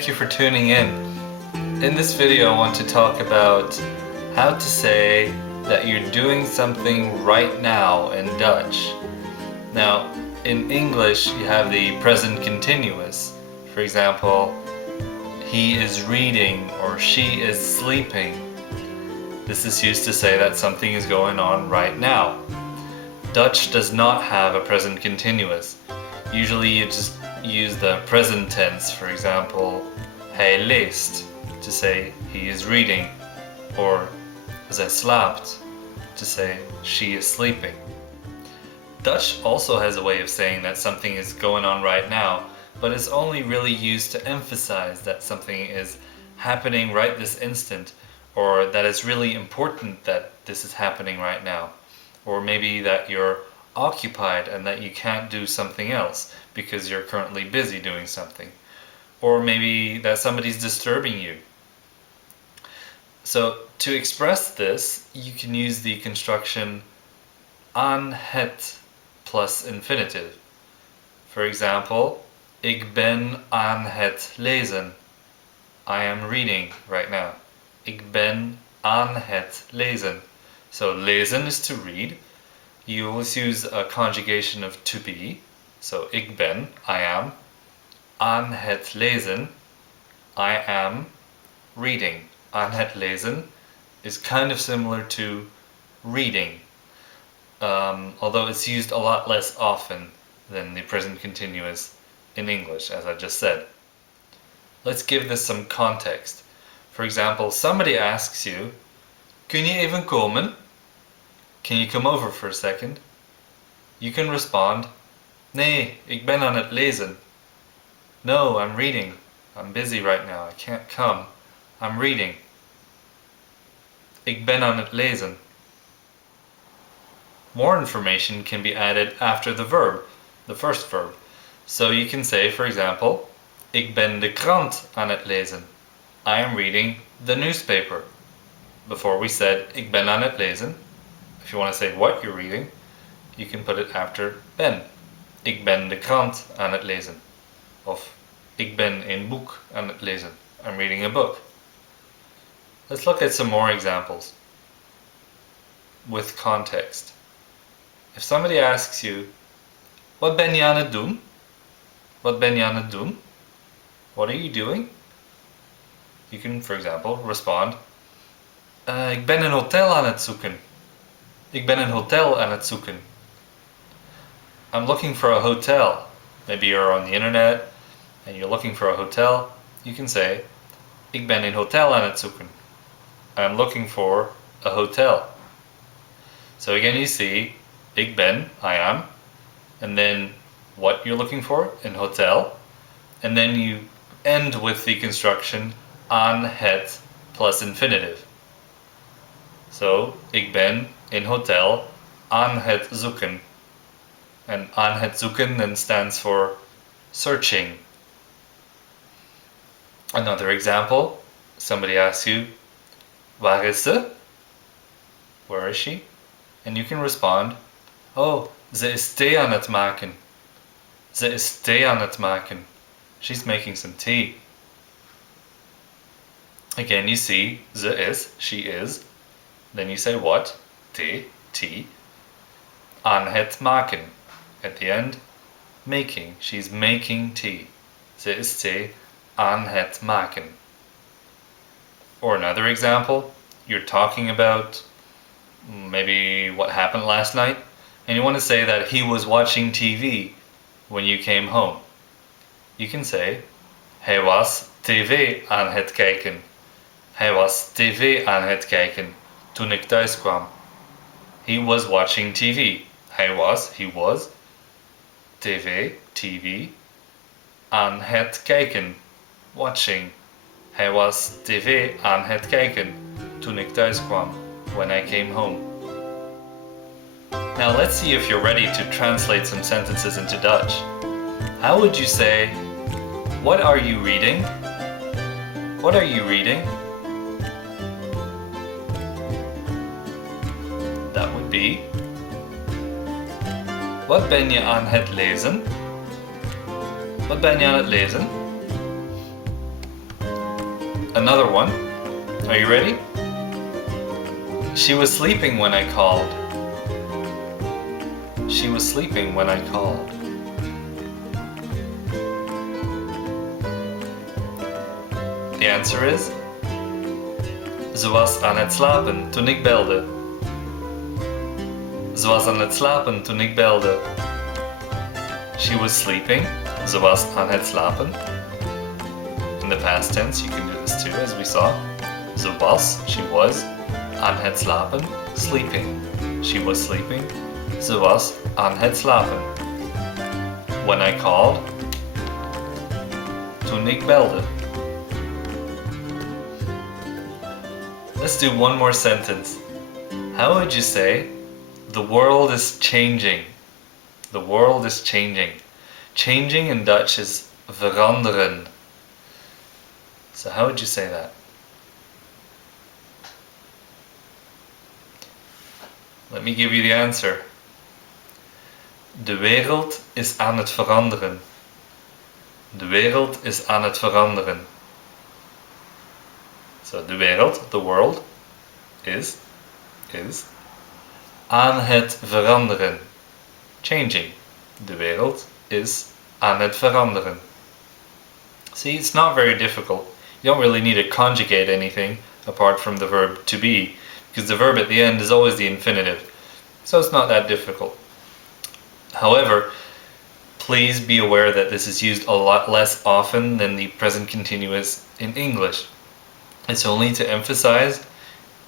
thank you for tuning in. In this video I want to talk about how to say that you're doing something right now in Dutch. Now, in English you have the present continuous. For example, he is reading or she is sleeping. This is used to say that something is going on right now. Dutch does not have a present continuous. Usually you just use the present tense. For example, hij leest to say he is reading, or zij slaapt to say she is sleeping. Dutch also has a way of saying that something is going on right now, but it's only really used to emphasize that something is happening right this instant, or that it's really important that this is happening right now, or maybe that you're occupied and that you can't do something else because you're currently busy doing something, or maybe that somebody's disturbing you. So to express this, you can use the construction aan het plus infinitive. For example, ik ben aan het lezen. I am reading right now. Ik ben aan het lezen. So lezen is to read. You always use a conjugation of to be. So ik ben, I am. Aan het lezen, I am reading. Aan het lezen is kind of similar to reading, although it's used a lot less often than the present continuous in English, as I just said. Let's give this some context. For example, somebody asks you, kun je even komen? Can you come over for a second? You can respond, nee, ik ben aan het lezen. No, I'm reading. I'm busy right now. I can't come. I'm reading. Ik ben aan het lezen. More information can be added after the verb, the first verb. So you can say, for example, ik ben de krant aan het lezen. I am reading the newspaper. Before we said, ik ben aan het lezen. If you want to say what you're reading, you can put it after ben. Ik ben de krant aan het lezen. Of ik ben een boek aan het lezen. I'm reading a book. Let's look at some more examples with context. If somebody asks you, wat ben je aan het doen? Wat ben je aan het doen? What are you doing? You can, for example, respond, ik ben een hotel aan het zoeken. Ik ben een hotel aan het zoeken. I'm looking for a hotel. Maybe you're on the internet and you're looking for a hotel. You can say, ik ben een hotel aan het zoeken. I'm looking for a hotel. So again you see, ik ben, I am, and then what you're looking for, in hotel, and then you end with the construction aan het plus infinitive. So, ik ben in hotel aan het zoeken. And aan het zoeken then stands for searching. Another example, somebody asks you, waar is ze? Where is she? And you can respond, oh, ze is thee aan het maken. Ze is thee aan het maken. She's making some tea. Again, you see, ze is, she is. Then you say what? Thee, tea. Aan het maken. At the end, making. She's making tea. Ze is thee aan het maken. Or another example, you're talking about maybe what happened last night, and you want to say that he was watching TV when you came home. You can say, hij was tv aan het kijken. Hij was tv aan het kijken toen ik thuiskwam. He was watching TV. He was, TV, aan het kijken, watching. Hij was tv aan het kijken toen ik thuiskwam, when I came home. Now let's see if you're ready to translate some sentences into Dutch. How would you say, what are you reading? What are you reading? That would be, wat ben je aan het lezen? Wat ben je aan het lezen? Another one. Are you ready? She was sleeping when I called. She was sleeping when I called. The answer is: ze was aan het slapen toen ik belde. Ze was aan het slapen toen ik belde. She was sleeping. Ze was aan het slapen. In the past tense, you can do this too, as we saw. Ze was, she was, aan het slapen, sleeping. She was sleeping. Ze was aan het slapen. When I called, toen ik belde. Let's do one more sentence. How would you say, the world is changing? The world is changing. Changing in Dutch is veranderen. So how would you say that? Let me give you the answer. De wereld is aan het veranderen. De wereld is aan het veranderen. So de wereld, the world, is aan het veranderen. Changing. De wereld is aan het veranderen. See, it's not very difficult. You don't really need to conjugate anything apart from the verb to be, because the verb at the end is always the infinitive. So it's not that difficult. However, please be aware that this is used a lot less often than the present continuous in English. It's only to emphasize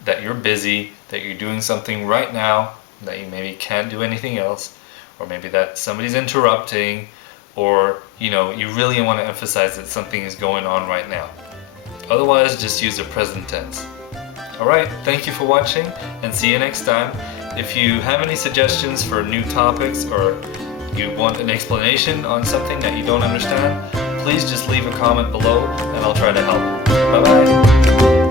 that you're busy, that you're doing something right now, that you maybe can't do anything else, or maybe that somebody's interrupting, or you really want to emphasize that something is going on right now. Otherwise, just use the present tense. Alright, thank you for watching, and see you next time. If you have any suggestions for new topics, or you want an explanation on something that you don't understand, please just leave a comment below and I'll try to help. Bye bye!